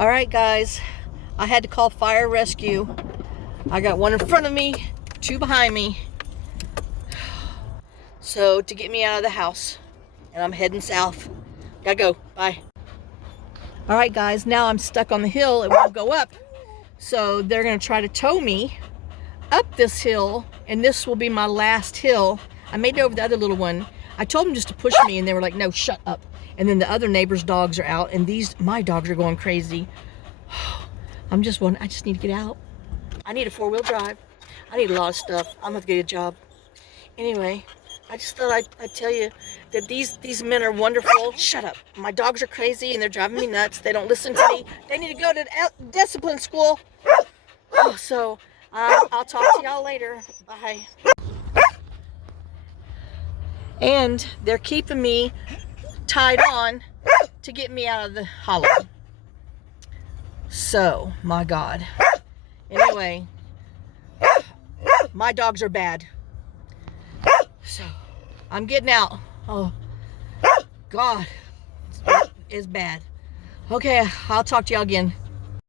All right, guys, I had to call fire rescue. I got one in front of me, two behind me. So to get me out of the house, and I'm heading south. Gotta go, bye. All right, guys, now I'm stuck on the hill. It won't go up. So they're gonna try to tow me up this hill, and this will be my last hill. I made it over the other little one. I told them just to push me, and they were like, no, shut up. And then the other neighbor's dogs are out, and my dogs are going crazy. I just need to get out. I need a four-wheel drive. I need a lot of stuff. I'm gonna get a job. Anyway, I just thought I'd tell you that these men are wonderful. Shut up. My dogs are crazy, and they're driving me nuts. They don't listen to me. They need to go to discipline school. Oh, so I'll talk to y'all later. Bye. And they're keeping me tied on to get me out of the hollow. So, my God. Anyway, my dogs are bad. So, I'm getting out. Oh, God. It's bad. Okay, I'll talk to y'all again.